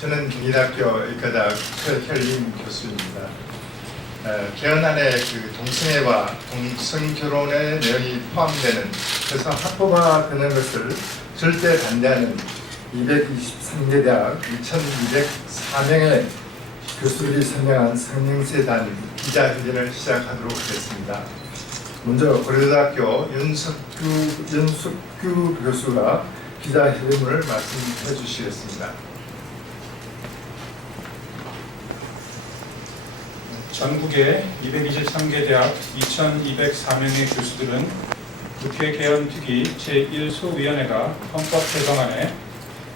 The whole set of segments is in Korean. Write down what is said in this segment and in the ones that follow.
저는 경기대학교 의과대학 최현림 교수입니다. 개헌안에 그 동성애와 동성결혼의 내용이 포함되는, 그래서 합법화되는 것을 절대 반대하는 223개 대학 2204명의 교수들이 선정한 성명세단 기자회견을 시작하도록 하겠습니다. 먼저 고려대학교 윤석규 교수가 기자회견문을 말씀해 주시겠습니다. 전국의 223개 대학 2204명의 교수들은 국회 개헌특위 제1소위원회가 헌법 개정안에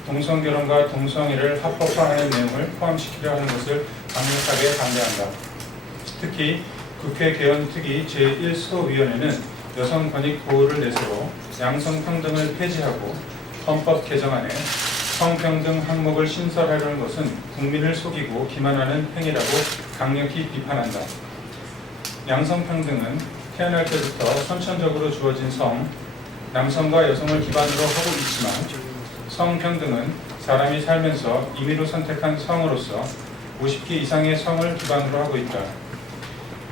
동성결혼과 동성애를 합법화하는 내용을 포함시키려 하는 것을 강력하게 반대한다. 특히 국회 개헌특위 제1소위원회는 여성 권익 보호를 내세워 양성평등을 폐지하고 헌법 개정안에 성평등 항목을 신설하려는 것은 국민을 속이고 기만하는 행위라고 강력히 비판한다. 양성평등은 태어날 때부터 선천적으로 주어진 성, 남성과 여성을 기반으로 하고 있지만 성평등은 사람이 살면서 임의로 선택한 성으로서 50개 이상의 성을 기반으로 하고 있다.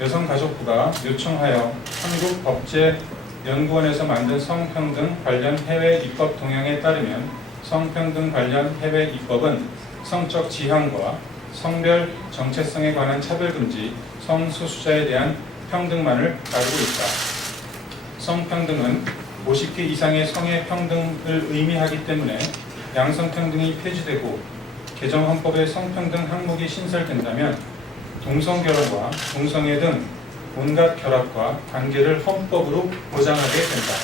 여성가족부가 요청하여 한국법제연구원에서 만든 성평등 관련 해외 입법 동향에 따르면 성평등 관련 해외 입법은 성적 지향과 성별 정체성에 관한 차별금지, 성소수자에 대한 평등만을 다루고 있다. 성평등은 50개 이상의 성의 평등을 의미하기 때문에 양성평등이 폐지되고 개정헌법에 성평등 항목이 신설된다면 동성결혼과 동성애 등 온갖 결합과 관계를 헌법으로 보장하게 된다.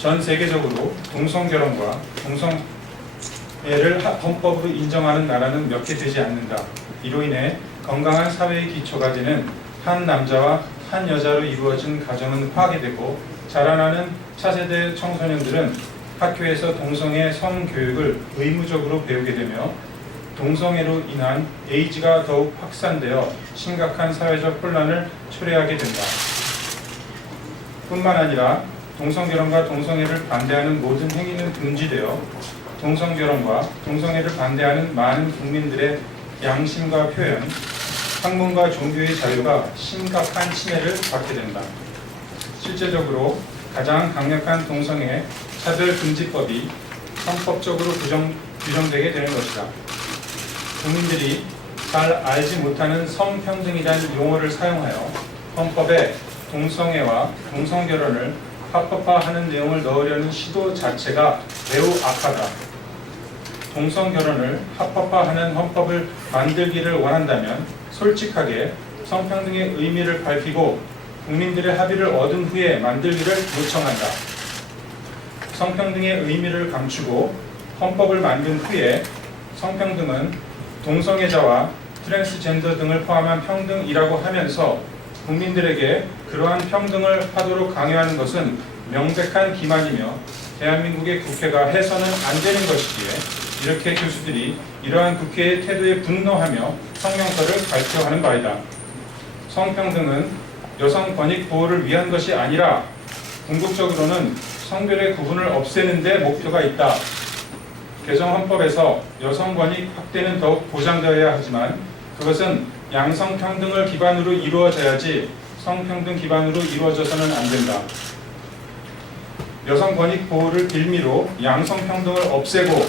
전 세계적으로 동성결혼과 동성애를 헌법으로 인정하는 나라는 몇 개 되지 않는다. 이로 인해 건강한 사회의 기초가 되는 한 남자와 한 여자로 이루어진 가정은 파괴되고 자라나는 차세대 청소년들은 학교에서 동성애 성교육을 의무적으로 배우게 되며 동성애로 인한 에이즈가 더욱 확산되어 심각한 사회적 혼란을 초래하게 된다. 뿐만 아니라 동성결혼과 동성애를 반대하는 모든 행위는 금지되어 동성결혼과 동성애를 반대하는 많은 국민들의 양심과 표현, 학문과 종교의 자유가 심각한 침해를 받게 된다. 실제적으로 가장 강력한 동성애 차별금지법이 헌법적으로 규정되게 되는 것이다. 국민들이 잘 알지 못하는 성평등이라는 용어를 사용하여 헌법에 동성애와 동성결혼을 합법화하는 내용을 넣으려는 시도 자체가 매우 악하다. 동성결혼을 합법화하는 헌법을 만들기를 원한다면 솔직하게 성평등의 의미를 밝히고 국민들의 합의를 얻은 후에 만들기를 요청한다. 성평등의 의미를 감추고 헌법을 만든 후에 성평등은 동성애자와 트랜스젠더 등을 포함한 평등이라고 하면서 국민들에게 그러한 평등을 하도록 강요하는 것은 명백한 기만이며 대한민국의 국회가 해서는 안 되는 것이기에 이렇게 교수들이 이러한 국회의 태도에 분노하며 성명서를 발표하는 바이다. 성평등은 여성 권익 보호를 위한 것이 아니라 궁극적으로는 성별의 구분을 없애는 데 목표가 있다. 개정 헌법에서 여성 권익 확대는 더욱 보장되어야 하지만 그것은 양성평등을 기반으로 이루어져야지 성평등 기반으로 이루어져서는 안 된다. 여성 권익 보호를 빌미로 양성평등을 없애고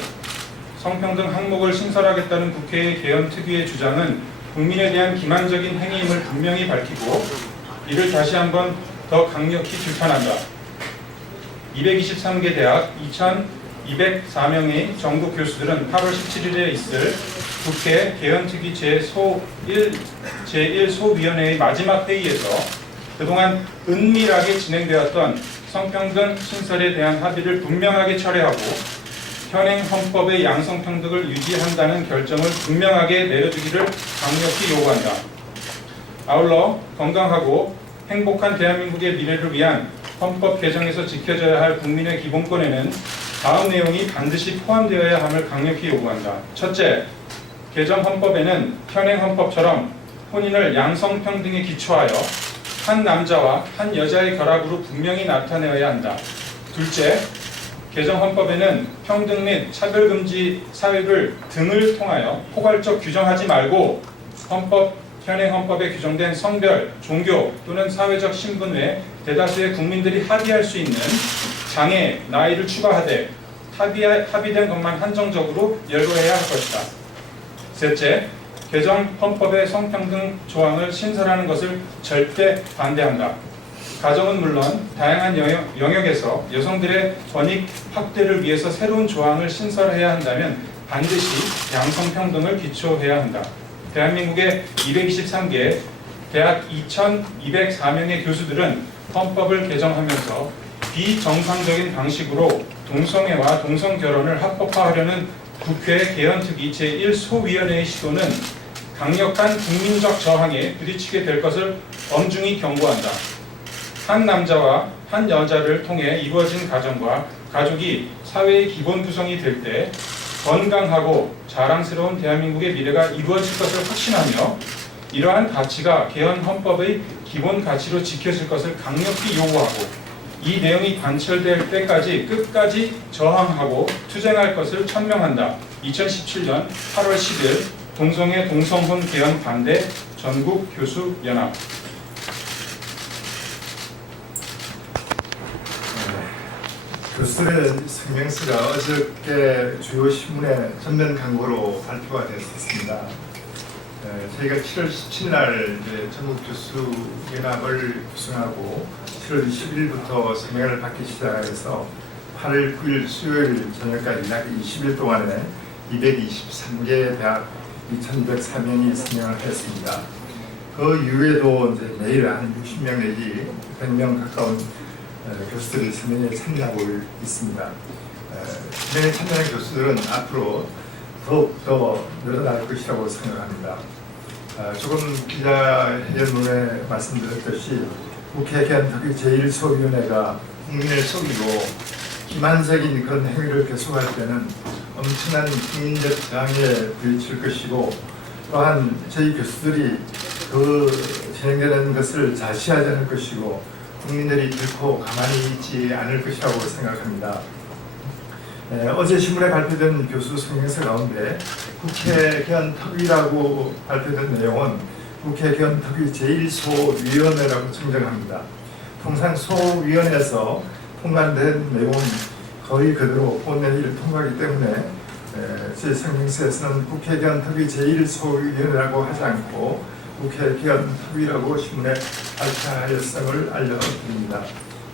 성평등 항목을 신설하겠다는 국회의 개헌특위의 주장은 국민에 대한 기만적인 행위임을 분명히 밝히고 이를 다시 한번 더 강력히 비판한다. 223개 대학 2204명의 전국 교수들은 8월 17일에 있을 국회 개헌특위 제1소위원회의 마지막 회의에서 그동안 은밀하게 진행되었던 성평등 신설에 대한 합의를 분명하게 철회하고 현행 헌법의 양성평등을 유지한다는 결정을 분명하게 내려주기를 강력히 요구한다. 아울러 건강하고 행복한 대한민국의 미래를 위한 헌법 개정에서 지켜져야 할 국민의 기본권에는 다음 내용이 반드시 포함되어야 함을 강력히 요구한다. 첫째, 개정 헌법에는 현행 헌법처럼 혼인을 양성평등에 기초하여 한 남자와 한 여자의 결합으로 분명히 나타내어야 한다. 둘째, 개정 헌법에는 평등 및 차별금지 사회를 등을 통하여 포괄적 규정하지 말고 현행 헌법에 규정된 성별, 종교 또는 사회적 신분 외 대다수의 국민들이 합의할 수 있는 장애, 나이를 추가하되 합의된 것만 한정적으로 열거해야 할 것이다. 셋째, 개정 헌법의 성평등 조항을 신설하는 것을 절대 반대한다. 가정은 물론 다양한 영역에서 여성들의 권익 확대를 위해서 새로운 조항을 신설해야 한다면 반드시 양성평등을 기초해야 한다. 대한민국의 223개 대학 2,204명의 교수들은 헌법을 개정하면서 비정상적인 방식으로 동성애와 동성결혼을 합법화하려는 국회 개헌특위 제1소위원회의 시도는 강력한 국민적 저항에 부딪히게 될 것을 엄중히 경고한다. 한 남자와 한 여자를 통해 이루어진 가정과 가족이 사회의 기본 구성이 될 때 건강하고 자랑스러운 대한민국의 미래가 이루어질 것을 확신하며 이러한 가치가 개헌 헌법의 기본 가치로 지켜질 것을 강력히 요구하고 이 내용이 관철될 때까지 끝까지 저항하고 투쟁할 것을 천명한다. 2017년 8월 10일 동성애 동성혼 개헌 반대 전국 교수 연합. 교수들의 성명서가 어저께 주요 신문에 전면 광고로 발표가 됐었습니다. 저희가 7월 17일 날 전국 교수 연합을 구성하고 7월 20일부터 성명을 받기 시작해서 8월 9일 수요일 저녁까지 약 20일 동안에 223개 대학 2,204명이 성명을 했습니다. 그 이후에도 이제 매일 한 60명 내지 100명 가까운 교수들이 성명에 참여하고 있습니다. 성명에 참여하는 교수들은 앞으로 더욱더 늘어날 것이라고 생각합니다. 조금 기자회견문에 말씀드렸듯이 국회 개헌특위 제1소위원회가 국민을 속이고 기만적인 그런 행위를 계속할 때는 엄청난 국민적 저항에 부딪힐 것이고 또한 저희 교수들이 그 진행되는 것을 자시하지 않을 것이고 국민들이 결코 가만히 있지 않을 것이라고 생각합니다. 어제 신문에 발표된 교수 성명서 가운데 국회 개헌특위라고 발표된 내용은 국회 개헌특위 제1소위원회라고 정정합니다. 통상 소위원회에서 통과된 내용은 거의 그대로 본회의를 통과하기 때문에 제 성명서에서는 국회 개헌특위 제1소위원회라고 하지 않고 국회 개헌특위라고 신문에 발표하였음을 알려드립니다.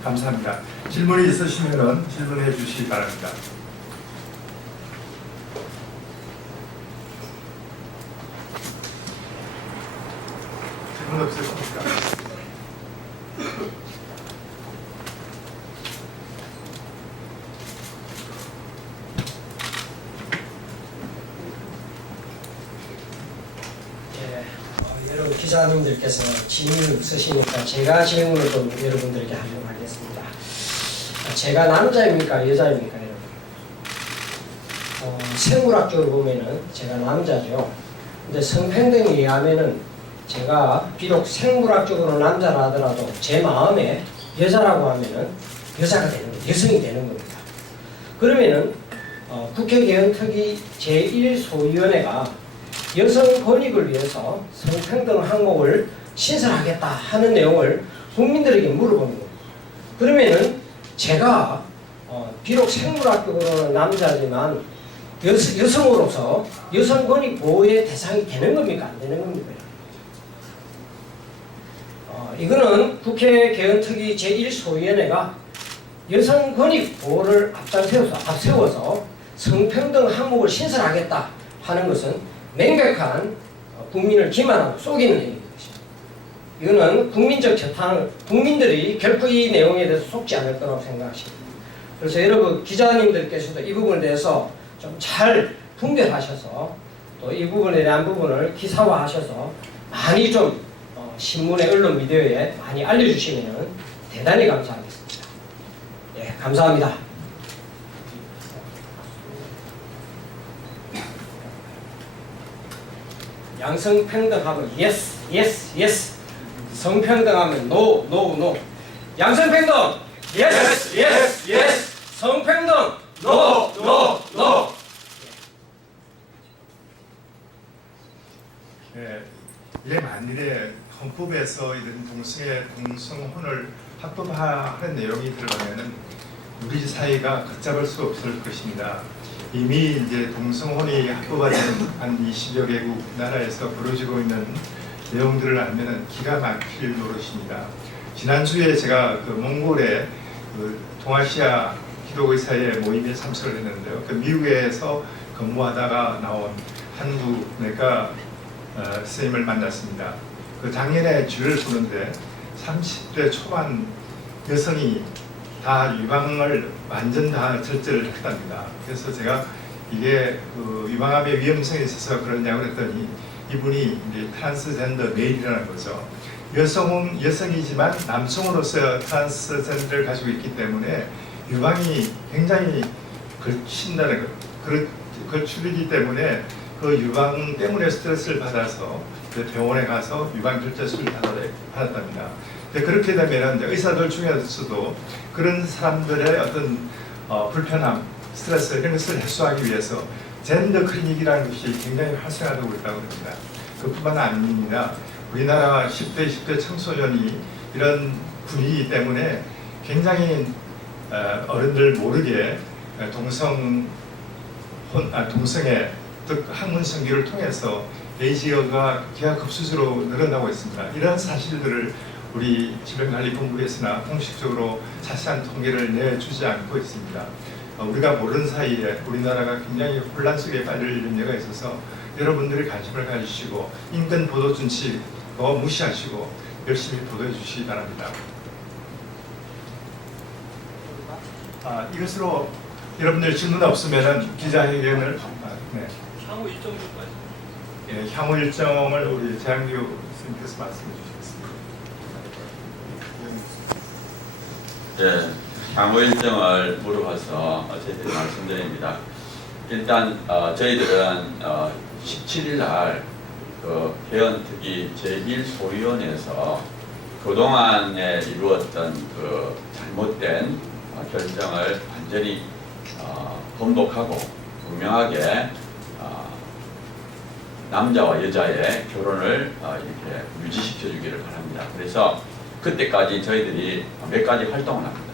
감사합니다. 질문이 있으시면 질문해 주시기 바랍니다. 질문 없으십니까? 여러분 기자님들께서 질문을 없으시니까 제가 질문을 좀 여러분들에게 하도록 하겠습니다. 제가 남자입니까 여자입니까 여러분? 생물학적으로 보면은 제가 남자죠. 근데 성평등에 의하면은 제가 비록 생물학적으로 남자라 하더라도 제 마음에 여자라고 하면은 여자가 되는 거예요. 여성이 되는 겁니다. 그러면은 국회 개헌특위 제1소위원회가 여성 권익을 위해서 성평등 항목을 신설하겠다 하는 내용을 국민들에게 물어보는 겁니다. 그러면은 제가 비록 생물학적으로는 남자지만 여성으로서 여성 권익 보호의 대상이 되는 겁니까? 안 되는 겁니까? 이거는 국회 개헌특위 제1소위원회가 여성 권익 보호를 앞세워서 성평등 항목을 신설하겠다 하는 것은 명백한 국민을 기만하고 속이는 행위인 것입니다. 이거는 국민적 저탄을 국민들이 결코 이 내용에 대해서 속지 않을 거라고 생각하십니다. 그래서 여러분 기자님들께서도 이 부분에 대해서 좀 잘 분별하셔서 또 이 부분에 대한 부분을 기사화하셔서 많이 좀 신문에 언론 미디어에 많이 알려주시면 대단히 감사하겠습니다. 예, 감사합니다. 양성평등하면 yes, yes, yes. 성평등하면 no, no, no. 양성평등 yes, yes, yes. 성평등 NO! 예, 이게 만일에 헌법에서 이런 동성혼을 합법화하는 내용이 들어가면은 우리 사회가 걷잡을 수 없을 것입니다. 이미 이제 동성혼이 합법화된 한 20여 개국 나라에서 벌어지고 있는 내용들을 알면은 기가 막힐 노릇입니다. 지난주에 제가 그 몽골의 그 동아시아 기독의사회 모임에 참석을 했는데요. 그 미국에서 근무하다가 나온 한국 내과 선생님을 만났습니다. 그 작년에 줄을 서는데 30대 초반 여성이 다 유방을 완전 다 절제를 했답니다. 그래서 제가 이게 그 유방암의 위험성이 있어서 그러냐고 그랬더니 이분이 이제 트랜스젠더 메일이라는 거죠. 여성이지만 남성으로서 트랜스젠더를 가지고 있기 때문에 유방이 굉장히 걸친다는 것, 걸출이기 때문에 그 유방 때문에 스트레스를 받아서 병원에 가서 유방 절제 수술을 받았답니다. 그렇게 되면 의사들 중에서도 그런 사람들의 어떤 불편함, 스트레스 이런 것을 해소하기 위해서 젠더 클리닉이라는 것이 굉장히 활성화되고 있다고 합니다. 그뿐만 아닙니다. 우리나라 10대, 20대 청소년이 이런 분위기 때문에 굉장히 어른들 모르게 동성애 즉 학문 성기를 통해서 에이즈가 기하급수적으로 늘어나고 있습니다. 이런 사실들을 우리 질병관리본부에서나 공식적으로 자세한 통계를 내주지 않고 있습니다. 우리가 모르는 사이에 우리나라가 굉장히 혼란 속에 빠질 염려가 있어서 여러분들이 관심을 가지시고 인권 보도 준칙 무시하시고 열심히 보도해 주시기 바랍니다. 이것으로 여러분들 질문 없으면 기자회견을 네. 향후 일정 좀 예, 향후 일정을 우리 재학교 선생님께서 말씀해 주시겠습니다. 네, 향후 일정을 물어봐서 저희들이 말씀드립니다. 일단 저희들은 17일 날 그 개헌특위 제1소위원회에서 그동안에 이루었던 그 잘못된 결정을 완전히 번복하고 분명하게 남자와 여자의 결혼을 이렇게 유지시켜 주기를 바랍니다. 그래서 그때까지 저희들이 몇 가지 활동을 합니다.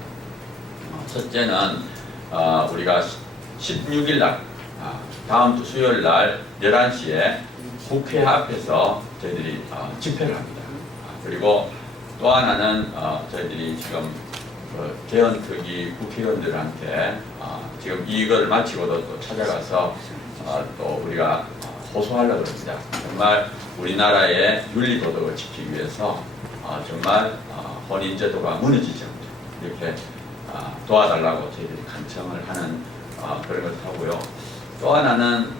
첫째는 우리가 16일 날 다음 주 수요일 날 11시에 국회 앞에서 저희들이 집회를 합니다. 그리고 또 하나는 저희들이 지금 개헌특위 국회의원들한테 지금 이걸 마치고도 또 찾아가서 또 우리가 호소하려고 합니다. 정말 우리나라의 윤리도덕을 지키기 위해서 정말 혼인제도가 무너지지 않게 이렇게 도와달라고 저희들이 간청을 하는 그런 것을 하고요. 또 하나는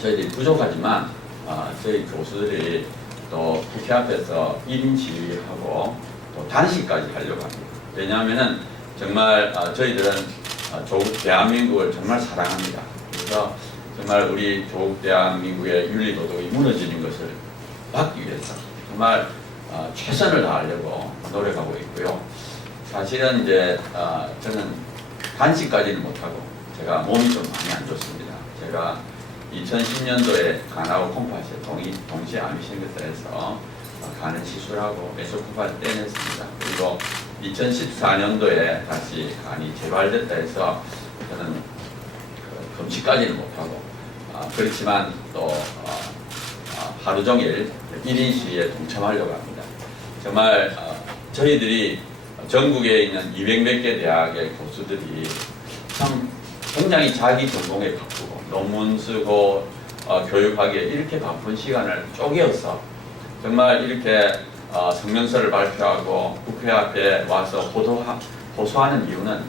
저희들이 부족하지만 저희 교수들이 또 국회 앞에서 1인 시위하고 또 단식까지 하려고 합니다. 왜냐하면은 정말 저희들은 조국 대한민국을 정말 사랑합니다. 그래서 정말 우리 조국 대한민국의 윤리도덕이 무너지는 것을 막기 위해서 정말 최선을 다하려고 노력하고 있고요. 사실은 이제 저는 단식까지는 못하고 제가 몸이 좀 많이 안 좋습니다. 제가 2010년도에 간하고 콩팥에 동시에 암이 생겼다 해서 간을 시술하고 메소코파를 떼냈습니다. 그리고 2014년도에 다시 간이 재발됐다 해서 저는 금식까지는 못하고 그렇지만 또 하루 종일 1인 시위에 동참하려고 합니다. 정말 저희들이 전국에 있는 200몇 개 대학의 교수들이 참 굉장히 자기 전공에 바쁘고 논문 쓰고 교육하기에 이렇게 바쁜 시간을 쪼개어서 정말 이렇게 성명서를 발표하고 국회 앞에 와서 호소하는 이유는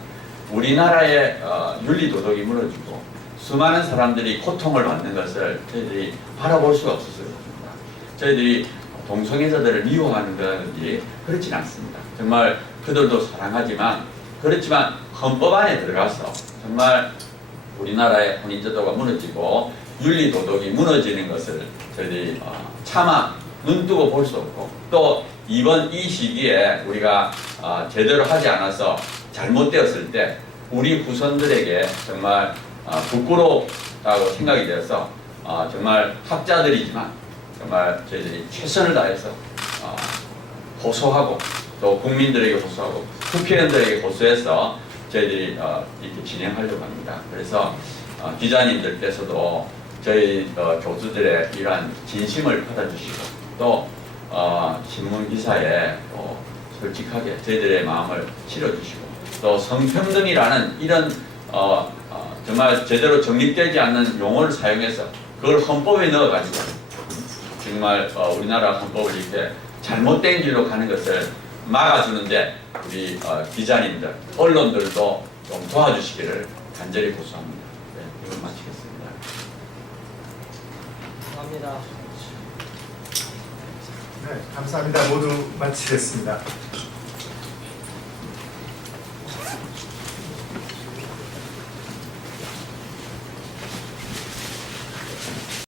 우리나라의 윤리도덕이 무너지고 수많은 사람들이 고통을 받는 것을 저희들이 바라볼 수가 없어서 그렇습니다. 저희들이 동성애자들을 미워하는 것이 그렇진 않습니다. 정말 그들도 사랑하지만 그렇지만 헌법 안에 들어가서 정말 우리나라의 혼인제도가 무너지고 윤리도덕이 무너지는 것을 저희들이 차마 눈뜨고 볼 수 없고 또 이번 이 시기에 우리가 제대로 하지 않아서 잘못되었을 때 우리 후손들에게 정말 부끄럽다고 생각이 되어서 정말 학자들이지만 정말 저희들이 최선을 다해서 호소하고 또 국민들에게 호소하고 국회의원들에게 호소해서 저희들이 이렇게 진행하려고 합니다. 그래서 기자님들께서도 저희 교수들의 이러한 진심을 받아주시고 또 신문 기사에 또 솔직하게 저희들의 마음을 실어주시고 또 성평등이라는 이런 정말 제대로 정립되지 않는 용어를 사용해서 그걸 헌법에 넣어가지고 정말 우리나라 헌법을 이렇게 잘못된 길로 가는 것을 막아주는데 우리 기자님들, 언론들도 좀 도와주시기를 간절히 호소합니다. 네, 이걸 마치겠습니다. 감사합니다. 네, 감사합니다. 모두 마치겠습니다.